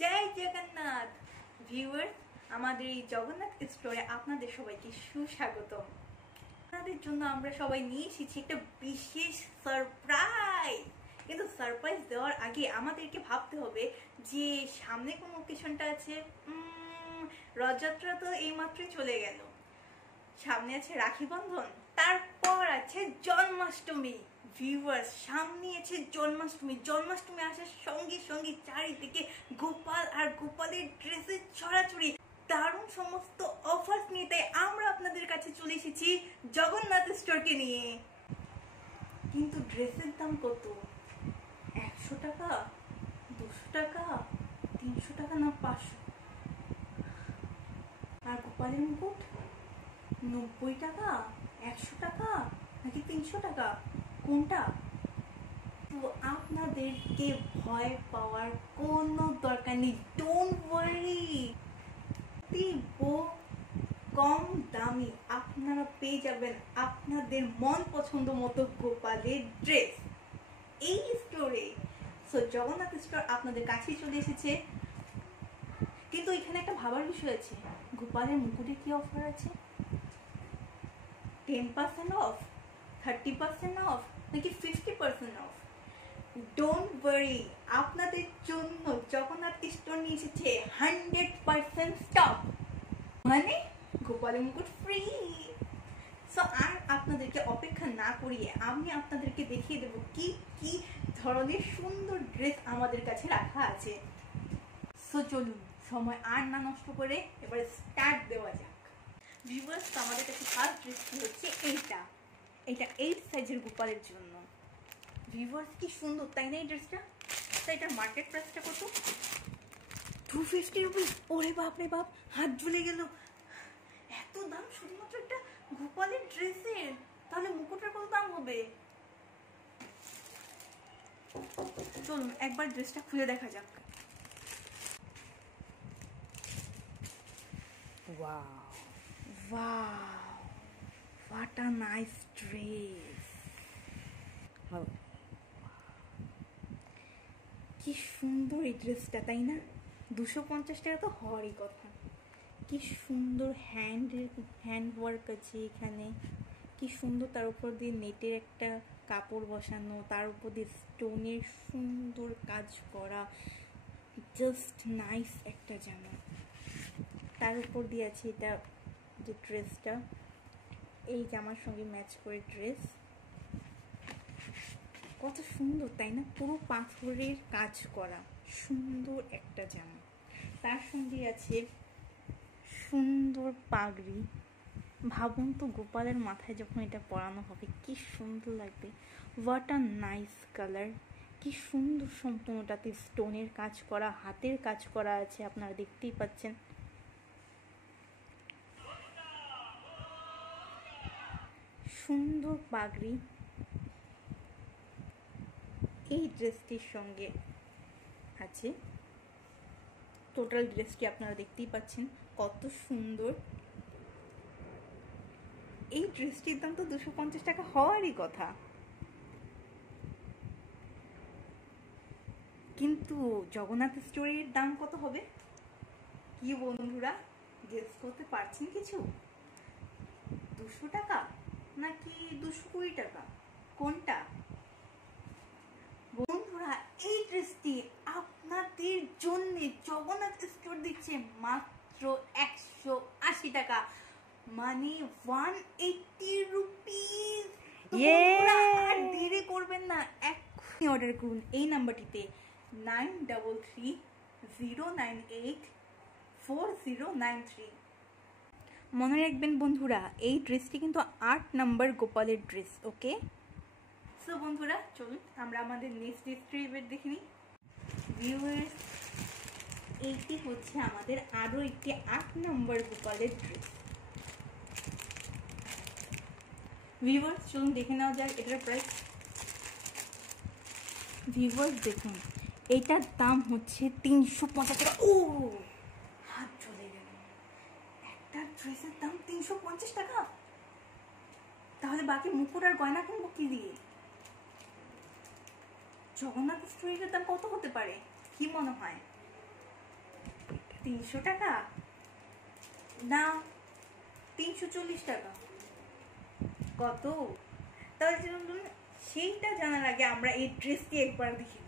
জয় Jagannath viewers, আমাদের এই জগন্নাথ স্টোরে আপনাদের সবাইকে সুস্বাগতম। আপনাদের জন্য আমরা সবাই নিয়ে এসেছি একটা বিশেষ সারপ্রাইজ। কিন্তু সারপ্রাইজ দেওয়ার আগে আমাদেরকে ভাবতে হবে যে সামনে কোন অকেশনটা আছে। রথযাত্রা তো এইমাত্রই চলে গেল, সামনে আছে রাখি বন্ধন, তারপর আছে জন্মাষ্টমী। ভিউয়ার্স, সামনে আছে জন্মাষ্টমী। জন্মাষ্টমী আসার সঙ্গে সঙ্গে চারিদিকে গোপাল আর গোপালের ড্রেসের ছড়াছড়ি, দারুণ সমস্ত অফার্স নিয়ে। তাই আমরা আপনাদের কাছে চলে এসেছি জগন্নাথ স্টোরকে নিয়ে। কিন্তু ড্রেসের দাম কত? 100 টাকা, 200 টাকা, 300 টাকা না 500? আর গোপালের মুকুট 90 টাকা, 100 টাকা নাকি 300 টাকা? কোনটা? তো আপনাদেরকে ভয় পাওয়ার কোনো দরকার নেই। ডোন্ট ওয়ারি, কম দামি আপনারা পেয়ে যাবেন আপনাদের মন পছন্দ মতো গোপালের ড্রেস এই স্টোরে। সো জগন্নাথ স্টোর আপনাদের কাছেই চলে এসেছে। কিন্তু এখানে একটা ভাবার বিষয় আছে, গোপালের মুকুটে কি অফার আছে? 10% অফ, 30% অফ নাকি 50% অফ? ডোন্ট ওয়ারি, আপনাদের জন্য জগন্নাথ স্টোর নিয়ে এসেছে 100% স্টক, মানে গোপালের মুকুট ফ্রি। সো আর আপনাদেরকে অপেক্ষা না করিয়ে আমি আপনাদেরকে দেখিয়ে দেব কি কি ধরনের সুন্দর ড্রেস আমাদের কাছে রাখা আছে। সো চলুন, সময় আর না নষ্ট করে এবারে স্টার্ট দেওয়া যাক। ভিউয়ার্স, আমাদের কাছে ফার্স্ট ড্রেসটি হচ্ছে এইটা 8 সাইজের গোপালের জন্য। ভিউয়ার্স, কি সুন্দর তাই না এই ড্রেসটা? তো এটার মার্কেট প্রাইসটা কত? 250 রুপিস। ওরে বাপ রে বাপ, হাত জ্বলে গেল। এত দাম শুধুমাত্র একটা গোপালের ড্রেসের? তাহলে মুকুটের কত দাম হবে? চলুন একবার ড্রেসটা খুলে দেখা যাক। Wow wow, what a nice dress. কি সুন্দর এই ড্রেসটা তাই না? 250 টাকা তো হওয়ারই কথা। কি সুন্দর হ্যান্ড ওয়ার্ক আছে এখানে, কি সুন্দর। তার উপর দিয়ে নেটের একটা কাপড় বসানো, তার উপর দিয়ে স্টোনের সুন্দর কাজ করা, জাস্ট নাইস একটা জামা। তার উপর দিয়ে আছে এটা যে ড্রেসটা, এই জামার সঙ্গে ম্যাচ করে ড্রেস। কত সুন্দর তাই না? পুরো পাথরের কাজ করা সুন্দর একটা জামা। তার সঙ্গে আছে সুন্দর পাগড়ি। ভাবুন তো, গোপালের মাথায় যখন এটা পরানো হবে কি সুন্দর লাগবে। হোয়াট আ নাইস কালার, কি সুন্দর। সম্পূর্ণটাতে স্টোনের কাজ করা, হাতের কাজ করা আছে, আপনারা দেখতেই পাচ্ছেন। সুন্দর পাগড়ি এই ড্রেসটির সঙ্গে আছে। টোটাল ড্রেসটি আপনারা দেখতেই পাচ্ছেন কত সুন্দর। এই ড্রেসটির দাম তো 250 টাকা হওয়ারই কথা, কিন্তু জগন্নাথ স্টোরের দাম কত হবে? কি বন্ধুরা, গেস করতে পারছেন কিছু? 200 টাকা নাকি 220 টাকা? কোনটা? বন্ধুরা, এই ড্রেসটি আপনাদের জন্য জগন্নাথ স্টোর দিচ্ছে মাত্র 180 টাকা, মানে 180 রুপিস। আর দেরি করবেন না, এখনই অর্ডার করুন এই নাম্বারটিতে 9333098409 মনে রাখবেন বন্ধুরা, এই ড্রেসটি কিন্তু 8 নাম্বার গোপালের ড্রেস। ওকে, সো বন্ধুরা চলুন আমরা আমাদের নেক্সট ড্রেসটি এবার দেখে নিই। ভিউয়ার্স, এইটি হচ্ছে আমাদের আরো একটি 8 নাম্বার গোপালের ড্রেস। ভিউয়ার্স, চলুন দেখে নেওয়া যাক এটার প্রাইস। ভিউয়ার্স দেখুন, এটার দাম হচ্ছে 350 টাকা। ও, হাত চলে গেল। একটা ড্রেসের দাম 350 টাকা? তাহলে বাকি মুকুট আর গয়না কিনবো কি দিয়ে? জগন্নাথ স্টোরের দাম কত হতে পারে, কি মনে হয়? 300 টাকা না 340 টাকা, কত? তাহলে চলুন সেইটা জানার আগে আমরা এই ড্রেসটি একবার দেখি।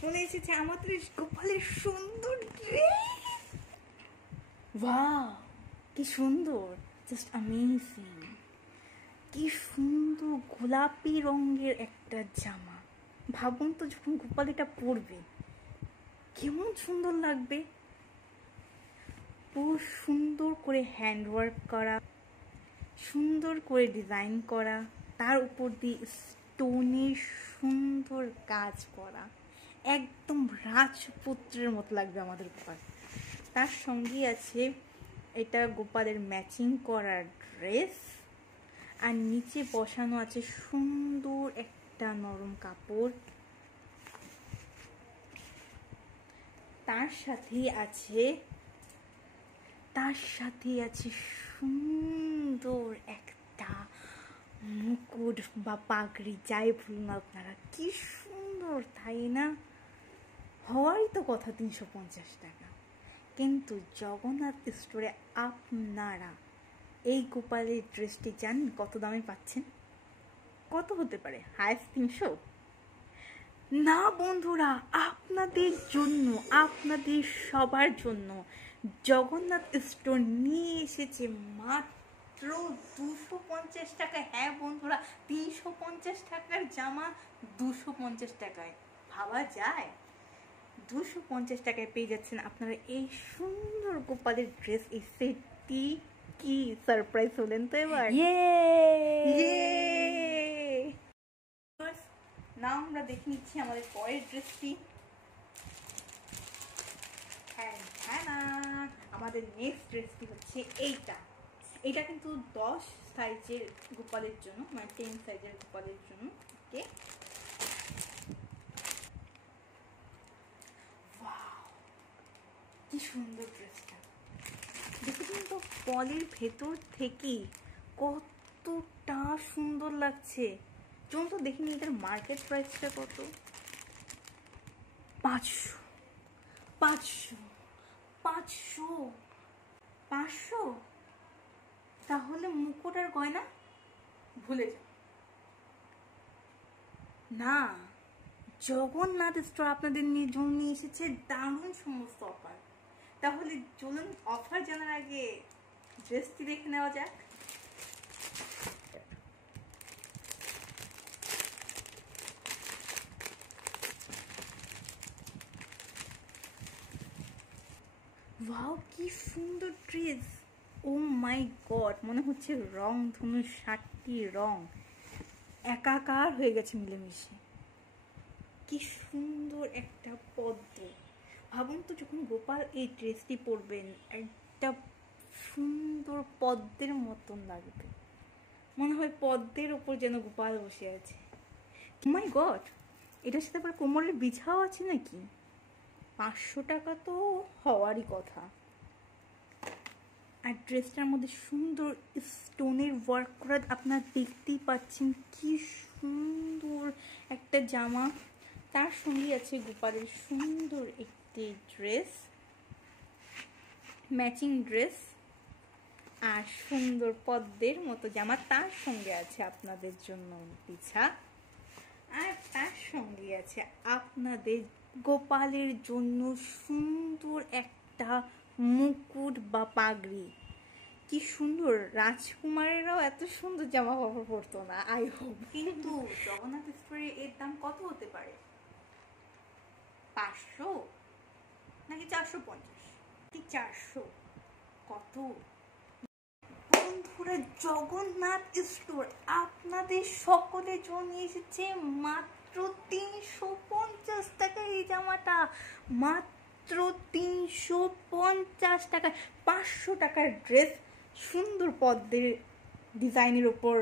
চলে এসেছে আমাদের গোপালের সুন্দর ড্রেস। ওয়াও, কি সুন্দর, জাস্ট অ্যামেজিং। কি সুন্দর গোলাপি রঙের একটা জামা। ভাবুন তো যখন গোপাল এটা পরবে কেমন সুন্দর লাগবে। পুরো সুন্দর করে হ্যান্ডওয়ার্ক করা, সুন্দর করে ডিজাইন করা, তার উপর দিয়ে স্টোনের সুন্দর কাজ করা, একদম রাজপুত্রের মতো লাগবে আমাদের গোপাল। তার সঙ্গে আছে এটা গোপালের ম্যাচিং করা ড্রেস, আর নিচে বসানো আছে সুন্দর একটা নরম কাপড়। তার সাথে আছে সুন্দর একটা মুকুট বা পাগড়ি, যাই বলুন আপনারা। কি সুন্দর, তাই না? হওয়ারই তো কথা 350 টাকা, কিন্তু জগন্নাথ স্টোরে আপনারা এই গোপালের ড্রেসটি জানেন কত দামে পাচ্ছেন? কত হতে পারে? হায়েস্ট 300 না বন্ধুরা, আপনাদের জন্য, আপনাদের সবার জন্য জগন্নাথ স্টোর নিয়ে এসেছে মাত্র 250 টাকা। হ্যাঁ বন্ধুরা, 350 টাকার জামা 250 টাকায়, ভাবা যায়? 250 টাকায় পেয়ে যাচ্ছেন আপনারা এই সুন্দর গোপালের ড্রেস। এই সেটটি কি সারপ্রাইজ হলেন তো এবার? না, আমরা দেখে নিচ্ছি আমাদের পরের ড্রেসটি। আমাদের নেক্সট ড্রেসটি হচ্ছে এইটা। এটা কিন্তু 10 সাইজের গোপালের জন্য, মানে 10 সাইজের গোপালের জন্য। ওকে, কি সুন্দর ড্রেসটা দেখুন তো, পলের ভেতর থেকে কতটা সুন্দর লাগছে। চলুন তো দেখিনি এটার মার্কেট প্রাইসটা কত। 500 তাহলে মুকুট আর গয়না ভুলে যাও না। জগন্নাথ স্টোর আপনাদের জন্য নিয়ে এসেছে দারুণ সমস্ত অফার। তাহলে চলুন অফার জানার আগে ড্রেসটি দেখে নেওয়া যাক। ওয়াও, কি সুন্দর ড্রেস। ও মাই গড, মনে হচ্ছে রং ধনু 60টি রং একাকার হয়ে গেছে মিলেমিশে। কি সুন্দর একটা পদ্ম। ভাবুন তো যখন গোপাল এই ড্রেসটি পরবেন একটা সুন্দর পদ্মের মতন লাগবে, মনে হয় পদ্মের ওপর যেন গোপাল বসে আছে। মাই গড, এটার সাথে আবার কোমরের বিছাও আছে নাকি? 500 টাকা তো হওয়ারই কথা। আর ড্রেসটার মধ্যে সুন্দর স্টোনের ওয়ার্ক করা আপনারা দেখতেই পাচ্ছেন। কি সুন্দর একটা জামা, তার সঙ্গে আছে গোপালের সুন্দর একটি ড্রেস, ম্যাচিং ড্রেস, আর সুন্দর পদ্মের মতো জামা। তার সঙ্গে আছে আপনাদের জন্য বিছা, আর তার সঙ্গে আছে আপনাদের গোপালের জন্য সুন্দর একটা মুকুট বা পাগড়ি। কি সুন্দর, রাজকুমারেরাও এত সুন্দর জামা কাপড় পরতো না আই হোপ। কিন্তু জগন্নাথ স্টোরে এর দাম কত হতে পারে? 500 নাকি 450 কি 400? কত? বন্ধুরা, জগন্নাথ স্টোর আপনাদের সকলের জন্য এসেছে মাত্র 350 টাকা। এই জামাটা মাত্র 350 টাকায়। 500 টাকার ড্রেস, সুন্দর পদ্মের ডিজাইনের ওপর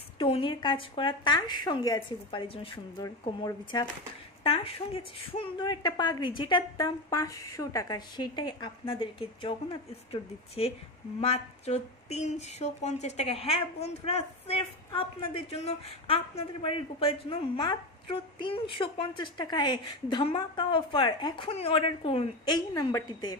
স্টোনের কাজ করা, তার সঙ্গে আছে গোপালের জন্য সুন্দর কোমর বিছা। তার সঙ্গে আছে সুন্দর একটা পাগড়ি যেটার দাম 500 টাকা, সেটাই আপনাদেরকে জগন্নাথ স্টোর দিচ্ছে মাত্র 350 টাকা। হ্যাঁ বন্ধুরা, সির্ফ আপনাদের জন্য, আপনাদের বাড়ির গোপালের জন্য মাত্র 350 টাকায় ধামাকা অফার। এখনই অর্ডার করুন এই নাম্বারটিতে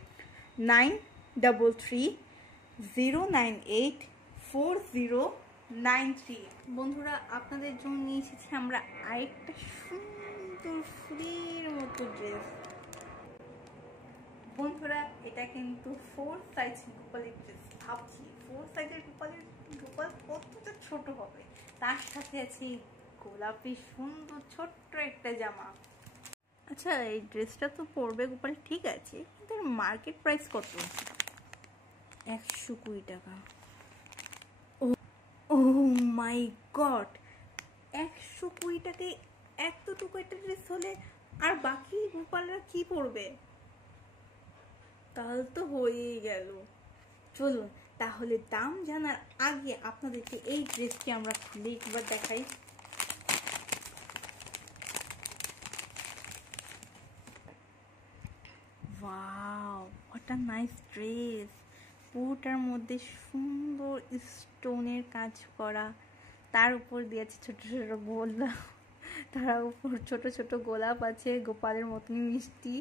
9333098493। বন্ধুরা, আপনাদের জন্য নিয়ে এসেছি আমরা আরেকটা সুন্দর ফুলের মতো ড্রেস। বন্ধুরা, এটা কিন্তু 4 সাইজ গোপালের ড্রেস। ভাবছি 4 সাইজের গোপাল কতটা ছোট হবে। তার সাথে আছে গোলাপি সুন্দর ছোট্ট একটা জামা। আচ্ছা, এই ড্রেসটা তো পরবে গোপাল, ঠিক আছে, কিন্তু মার্কেট প্রাইস কত? 120 টাকা। ও মাই গড, 120 টাকায় এতটুকু একটা ড্রেস হলে আর বাকি গোপালরা কি পরবে? তাহলে তো হয়েই গেল। চলুন তাহলে দাম জানার আগে আপনাদেরকে এই ড্রেসটি আমরা খুলে একবার দেখাই। Wow, what a nice dress. পুরোটার মধ্যে সুন্দর স্টোনের কাজ করা, তার উপর দিয়েছে ছোট ছোট গোলাপ, তার উপর ছোট ছোট গোলাপ আছে গোপালের মতন মিষ্টি,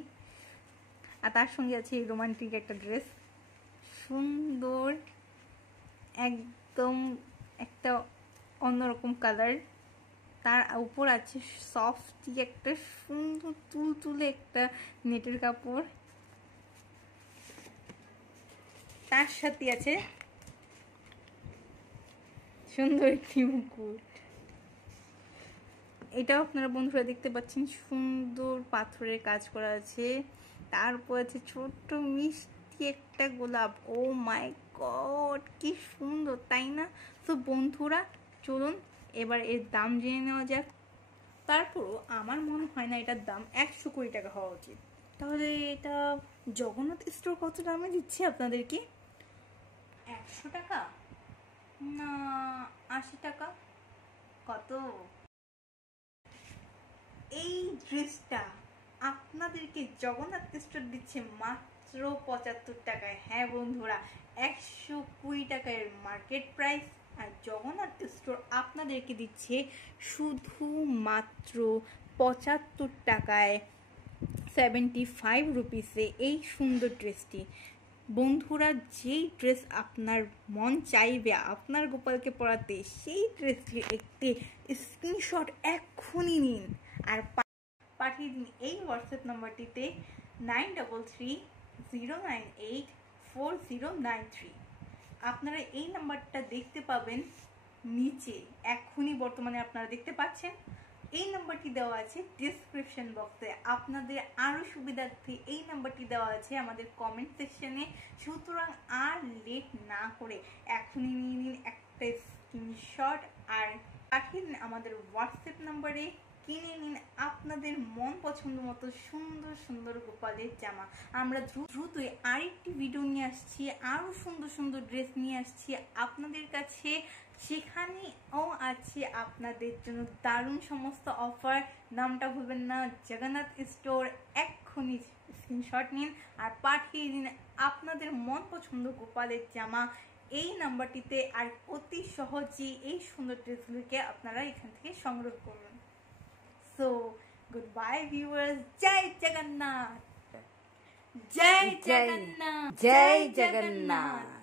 আর তার সঙ্গে আছে এই রোমান্টিক একটা ড্রেস। সুন্দর, একদম একটা অন্যরকম কালার। তার উপর আছে সফটি একটা সুন্দর তুলতুলে একটা নেটের কাপড়। তার সাথে আছে সুন্দর একটি মুকুট। এটাও আপনারা বন্ধুরা দেখতে পাচ্ছেন, সুন্দর পাথরের কাজ করা আছে। তারপর আছে ছোট্ট মিষ্টি একটা গোলাপ। ও মাই গড, কি সুন্দর, তাই না? তো বন্ধুরা চলুন এবার এর দাম জেনে নেওয়া যাক। তারপরও আমার মনে হয় না এটার দাম 120 টাকা হওয়া উচিত। তাহলে এটা জগন্নাথ স্টোর কত দামে দিচ্ছে আপনাদেরকে? 100 টাকা না 80 টাকা? কত? এই ড্রেসটা আপনাদেরকে জগন্নাথ স্টোর দিচ্ছে মাত্র 75 টাকায়। হ্যাঁ বন্ধুরা, 120 টাকায় মার্কেট প্রাইস, আর জগন্নাথ স্টোর আপনাদেরকে দিচ্ছে শুধুমাত্র 75 টাকায়, 75 রুপিসে এই সুন্দর ড্রেসটি। বন্ধুরা, যেই ড্রেস আপনার মন চাইবে আপনার গোপালকে পরাতে, সেই ড্রেসটির একটি স্ক্রিনশট এক্ষুনি নিন আর পাঠিয়ে দিন এই হোয়াটসঅ্যাপ নাম্বারটিতে 9330984093। আপনারা এই নাম্বারটা দেখতে পাবেন নিচে, এক্ষুনি বর্তমানে আপনারা দেখতে পাচ্ছেন। এই নাম্বারটি দেওয়া আছে ডিসক্রিপশন বক্সে। আপনাদের আরও সুবিধার্থে এই নাম্বারটি দেওয়া আছে আমাদের কমেন্ট সেকশনে। সুতরাং আর লেট না করে এখনই নিয়ে নিন একটা স্ক্রিনশট আর পাঠিয়ে দিন আমাদের হোয়াটসঅ্যাপ নাম্বারে। কিনে নিন আপনাদের মন পছন্দ মতো সুন্দর সুন্দর গোপালের জামা। আমরা দ্রুতই আরেকটি ভিডিও নিয়ে আসছি, আরও সুন্দর সুন্দর ড্রেস নিয়ে আসছি আপনাদের কাছে। সেখানেও আছে আপনাদের জন্য দারুণ সমস্ত অফার। নামটা ভুলবেন না, জগন্নাথ স্টোর। এক্ষুনি স্ক্রিনশট নিন আর পাঠিয়ে দিন আপনাদের মন পছন্দ গোপালের জামা এই নাম্বারটিতে। আর অতি সহজেই এই সুন্দর ড্রেসগুলোকে আপনারা এখান থেকে সংগ্রহ করুন। So, goodbye viewers. Jai Jagannath. Jai Jagannath. Jai Jagannath.